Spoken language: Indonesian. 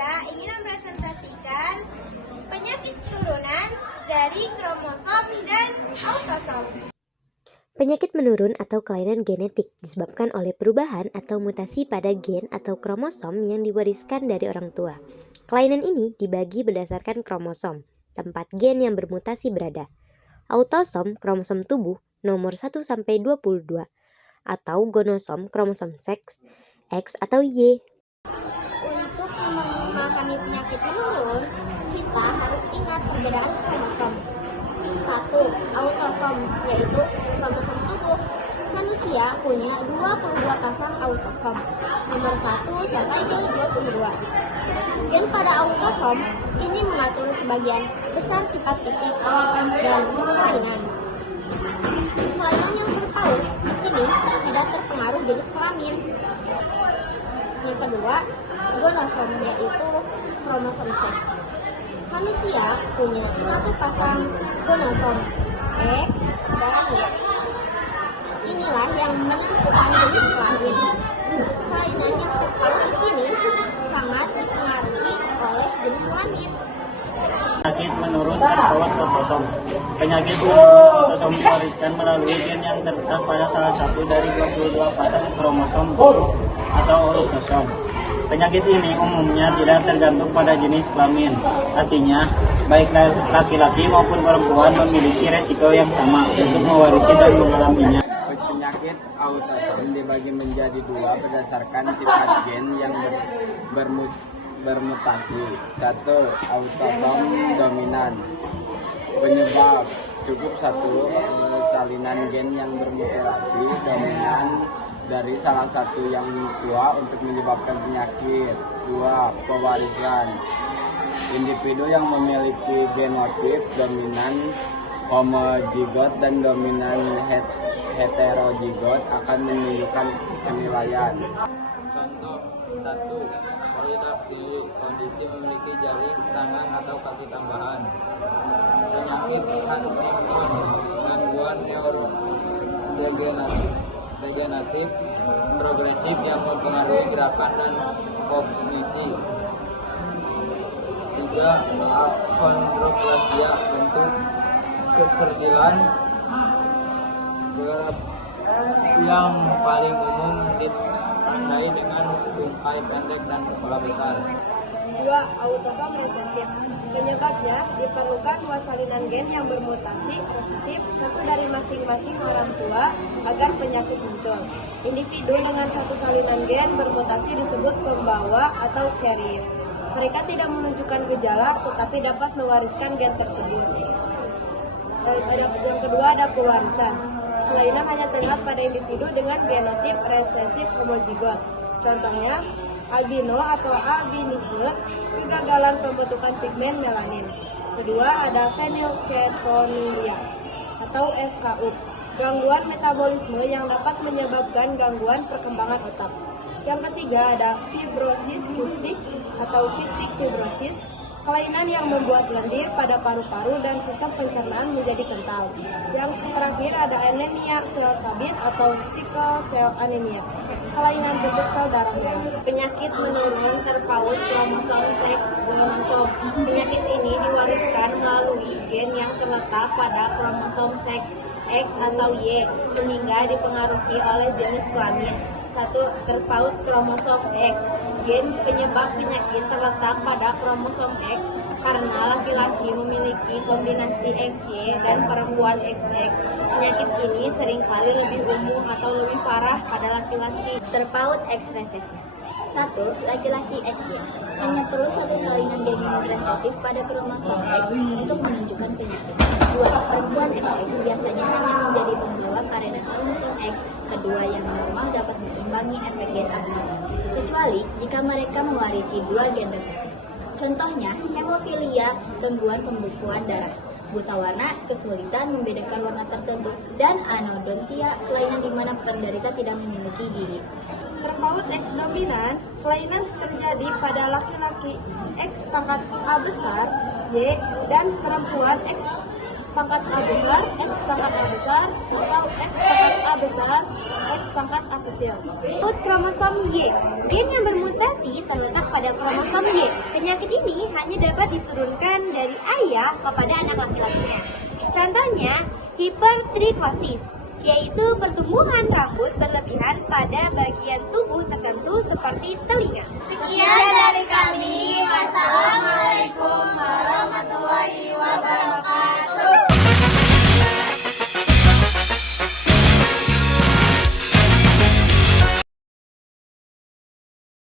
3 ingin mempresentasikan penyakit turunan dari kromosom dan autosom. Penyakit menurun atau kelainan genetik disebabkan oleh perubahan atau mutasi pada gen atau kromosom yang diwariskan dari orang tua. Kelainan ini dibagi berdasarkan kromosom, tempat gen yang bermutasi berada. Autosom, kromosom tubuh, nomor 1-22, atau gonosom, kromosom seks, X atau Y. Untuk memahami penyakit menurun, kita harus ingat perbedaan kromosom. 1. Autosom, yaitu kromosom tubuh. Manusia punya 22 pasang autosom, nomor 1 sampai ke 22. Gen pada autosom ini mengatur sebagian besar sifat fisik dan kelainan. Kelainan yang berpaut di sini tidak terpengaruh jenis kelamin. Yang kedua, gonosom, yaitu kromosom seks. Manusia punya satu pasang gonosom X dan Y. Inilah yang menentukan jenis kelamin. Kelainan yang terpaut di sini sangat dipengaruhi oleh jenis kelamin. Penyakit menurun terpaut autosom. Penyakit menurun autosom diwariskan melalui gen yang terdapat pada salah satu dari 22 pasang kromosom atau autosom. Penyakit ini umumnya tidak tergantung pada jenis kelamin. Artinya, baik laki-laki maupun perempuan memiliki resiko yang sama untuk mewarisi dan mengalaminya. Penyakit autosom dibagi menjadi dua berdasarkan sifat gen yang bermutasi. 1. Autosom dominan. Penyebab cukup 1 salinan gen yang bermutasi dominan dari salah satu yang tua untuk menyebabkan penyakit. 2. Pewarisan. Individu yang memiliki genotip dominan homozigot dan dominan heterozigot akan menunjukkan penilaian. Contoh 1. Polidaktyli, kondisi memiliki jari tangan atau kaki tambahan. Penyakit Huntington, gangguan neurodegeneratif progresif yang mempengaruhi gerakan dan kognisi. 3. Achondroplasia, bentuk kekerdilan yang paling umum ditandai dengan tungkai pendek dan kepala besar. 2. Autosom resesif. Penyebabnya diperlukan 2 salinan gen yang bermutasi resesif satu dari masing-masing orang tua agar penyakit muncul. Individu dengan satu salinan gen bermutasi disebut pembawa atau carrier. Mereka tidak menunjukkan gejala tetapi dapat mewariskan gen tersebut. Yang kedua ada pewarisan. Kelainan hanya terlihat pada individu dengan genotip resesif homozigot. Contohnya, albino atau albinisme, kegagalan pembentukan pigmen melanin. Kedua ada phenylketonuria atau FKU, gangguan metabolisme yang dapat menyebabkan gangguan perkembangan otot. Yang ketiga ada fibrosis kistik atau cystic fibrosis, kelainan yang membuat lendir pada paru-paru dan sistem pencernaan menjadi kental. Yang terakhir ada anemia sel sabit atau sickle cell anemia, kelainan bentuk sel darah merah. Penyakit menurun terpaut kromosom seks gonosom. Penyakit ini diwariskan melalui gen yang terletak pada kromosom seks X atau Y sehingga dipengaruhi oleh jenis kelamin. 1. Terpaut kromosom X. Gen penyebab penyakit terletak pada kromosom X karena laki-laki memiliki kombinasi XY dan perempuan XX. Penyakit ini seringkali lebih umum atau lebih parah pada laki-laki. Terpaut X resesif. 1. Laki-laki XY hanya perlu satu salinan gen resesif pada kromosom X untuk menunjukkan penyakit. 2. Perempuan XX biasanya hanya menjadi pembawa karena kromosom X kedua yang normal dapat mengimbangi efek gen abnormal, kecuali jika mereka mewarisi 2 gen resesif. Contohnya, hemofilia, gangguan pembekuan darah, buta warna, kesulitan membedakan warna tertentu, dan anodontia, kelainan di mana penderita tidak memiliki gigi. Terpaut X dominan, kelainan terjadi pada laki-laki X pangkat A besar, Y, dan perempuan X pangkat A besar, X pangkat A besar, atau X pangkat A besar, X pangkat A kecil. Berikut kromosom Y. Gen yang bermutasi terletak pada kromosom Y. Penyakit ini hanya dapat diturunkan dari ayah kepada anak laki-lakinya. Contohnya, hipertrikosis, yaitu pertumbuhan rambut berlebihan pada bagian tubuh tertentu seperti telinga. Sekian dari kami. Wassalamualaikum